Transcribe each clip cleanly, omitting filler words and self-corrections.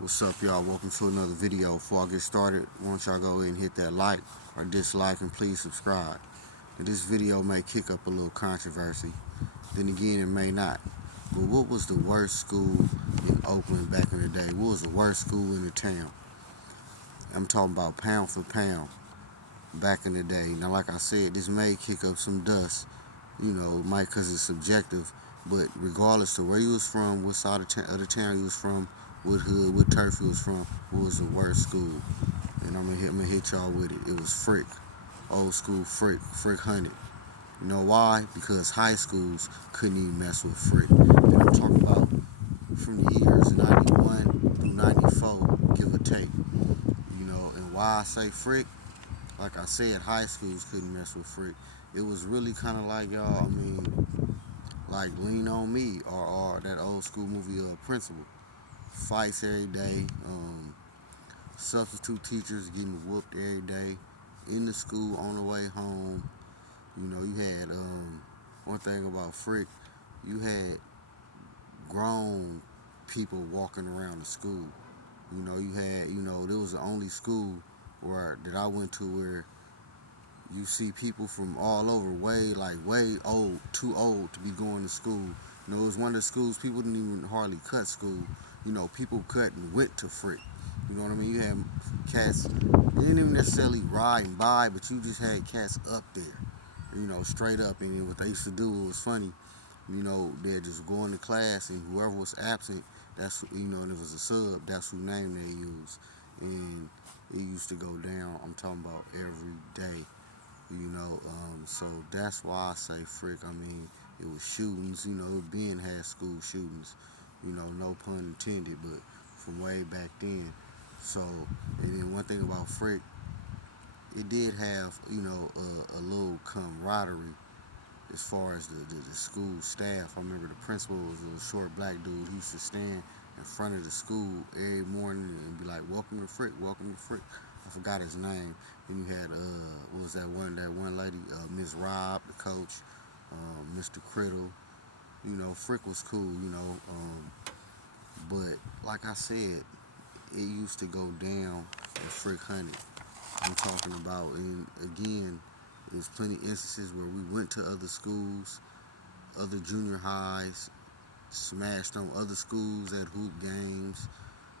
What's up, y'all? Welcome to another video. Before I get started, why don't y'all go ahead and hit that like or dislike and please subscribe. Now, this video may kick up a little controversy. Then again, it may not. But what was the worst school in Oakland back in the day? What was the worst school in the town? I'm talking about pound for pound back in the day. Now, like I said, this may kick up some dust. Might because it's subjective. But regardless of where you was from, what side of the town you was from, what hood, what turf you was from, what was the worst school? And I'm gonna hit y'all with it. It was Frick, old school Frick Hunted. You know why? Because high schools couldn't even mess with Frick. And I'm talking about from the years 91 through 94, give or take. And why I say Frick? Like I said, high schools couldn't mess with Frick. It was really kind of like y'all. Like Lean on Me or that old school movie Principal. Fights every day. Substitute teachers getting whooped every day. In the school on the way home. You had one thing about Frick. You had grown people walking around the school. There was the only school that I went to where you see people from all over, way old, too old to be going to school. It was one of the schools people didn't even hardly cut school. People cut and went to Frick. You know what I mean? You had cats, they didn't even necessarily riding by, but you just had cats up there, straight up. And what they used to do, it was funny, they'd just go into class and whoever was absent, and it was a sub, that's who name they used. And it used to go down, I'm talking about every day. So that's why I say Frick. It was shootings, Ben had school shootings, no pun intended, but from way back then. So, and then one thing about Frick, it did have, a little camaraderie as far as the school staff. I remember the principal was a short black dude. He used to stand in front of the school every morning and be like, "Welcome to Frick, welcome to Frick." I forgot his name. Then you had what was that one lady, Miss Rob, the coach, Mr. Criddle. Frick was cool. But like I said, it used to go down at Frick Hunted. I'm talking about, and again, there's plenty of instances where we went to other schools, other junior highs, smashed on other schools at hoop games.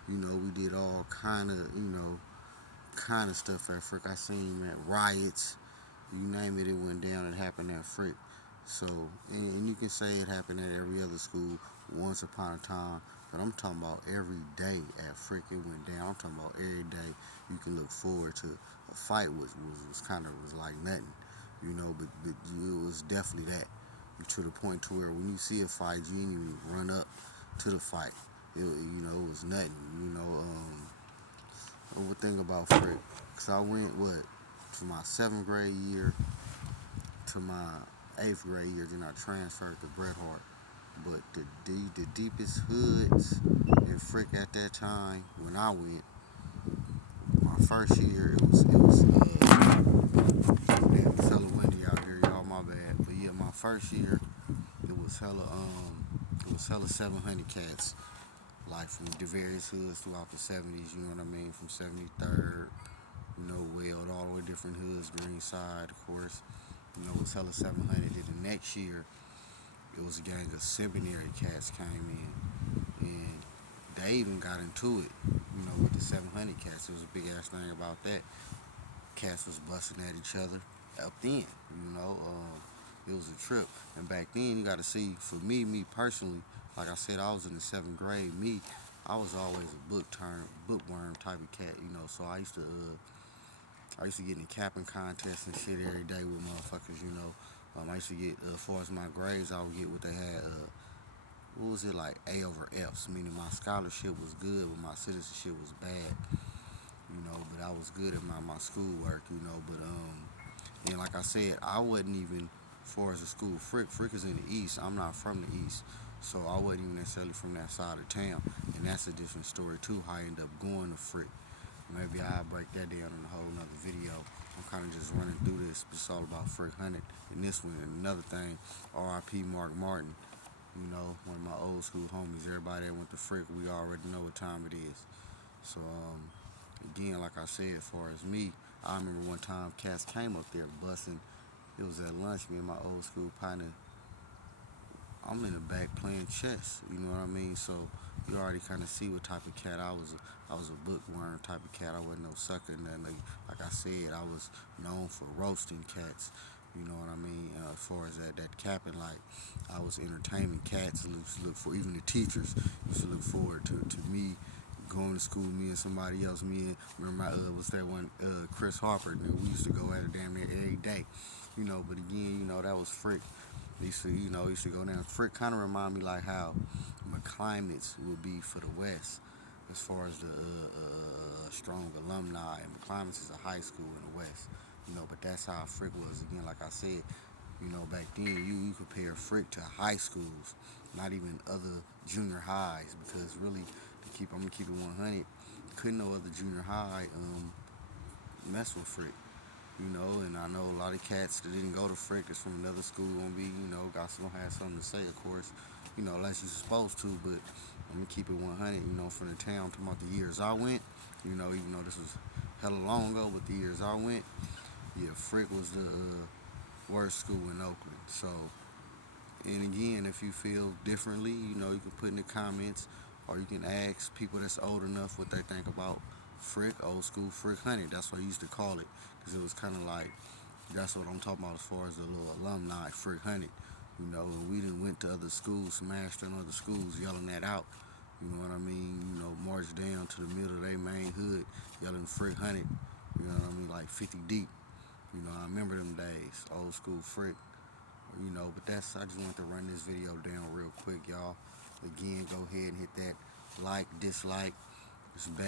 We did all kind of stuff at Frick. I seen at riots, you name it, it went down. It happened at Frick. So, and you can say it happened at every other school once upon a time, but I'm talking about every day at Frick it went down. I'm talking about every day you can look forward to a fight was like nothing, it was definitely that. To the point to where when you see a fight, you didn't even run up to the fight. It was nothing. One thing about Frick, cause I went from my 7th grade year to my 8th grade year, then I transferred to Bret Hart. But the deepest hoods in Frick at that time when I went, my first year damn, it's hella windy out here, y'all. My bad. But yeah, my first year it was hella 700 cats, like from the various hoods throughout the 70s. You know what I mean? From 73rd, Weld, all the way different hoods, Greenside, of course. It was hella 700. Then the next year, it was a gang of seminary cats came in, and they even got into it, with the 700 cats. It was a big ass thing about that. Cats was busting at each other up then, it was a trip. And back then, you got to see, for me personally, like I said, I was in the 7th grade. I was always a bookworm type of cat, So I used to get in the capping contests and shit every day with motherfuckers, I used to get, as far as my grades, I would get what they had, what was it, like A over F's, meaning my scholarship was good, but my citizenship was bad, but I was good at my schoolwork, but, and like I said, I wasn't even, as far as the school, Frick is in the East, I'm not from the East, so I wasn't even necessarily from that side of town, and that's a different story too, how I ended up going to Frick. Maybe I'll break that down in a whole nother video. I'm kind of just running through this. It's all about Frick Hunted. And this one, and another thing, R.I.P. Mark Martin. One of my old school homies. Everybody that went to Frick, we already know what time it is. So, again, like I said, as far as me, I remember one time cats came up there busting. It was at lunch. Me and my old school partner, I'm in the back playing chess. You know what I mean? So you already kind of see what type of cat I was. I was a bookworm type of cat. I wasn't no sucker. Nothing. Like I said, I was known for roasting cats. You know what I mean? As far as that capping, like I was entertaining cats. Used to look for even the teachers used to look forward to me going to school. Me and somebody else. Me and remember my was that one Chris Harper. We used to go at it damn near every day. But again, that was Frick. Used to go down. Frick kind of remind me like how my climates would be for the West, as far as the strong alumni. And McClimates is a high school in the West. But that's how Frick was. Again, like I said, back then you compare Frick to high schools, not even other junior highs, because really, I'm gonna keep it 100. Couldn't no other junior high mess with Frick. And I know a lot of cats that didn't go to Frick is from another school gonna be, gonna have something to say, of course, unless you're supposed to, but I'm gonna keep it 100, from the town, talking about the years I went, even though this was hella long ago, but the years I went, yeah, Frick was the worst school in Oakland. So, and again, if you feel differently, you can put in the comments, or you can ask people that's old enough what they think about Frick, old school Frick Honey. That's what I used to call it, because it was kind of like, that's what I'm talking about as far as the little alumni, Frick Honey. And we done went to other schools, smashed in other schools, yelling that out. You know what I mean? Marched down to the middle of their main hood, yelling Frick Honey. You know what I mean? Like 50 deep. I remember them days, old school Frick. But I just wanted to run this video down real quick, y'all. Again, go ahead and hit that like, dislike. It's bad.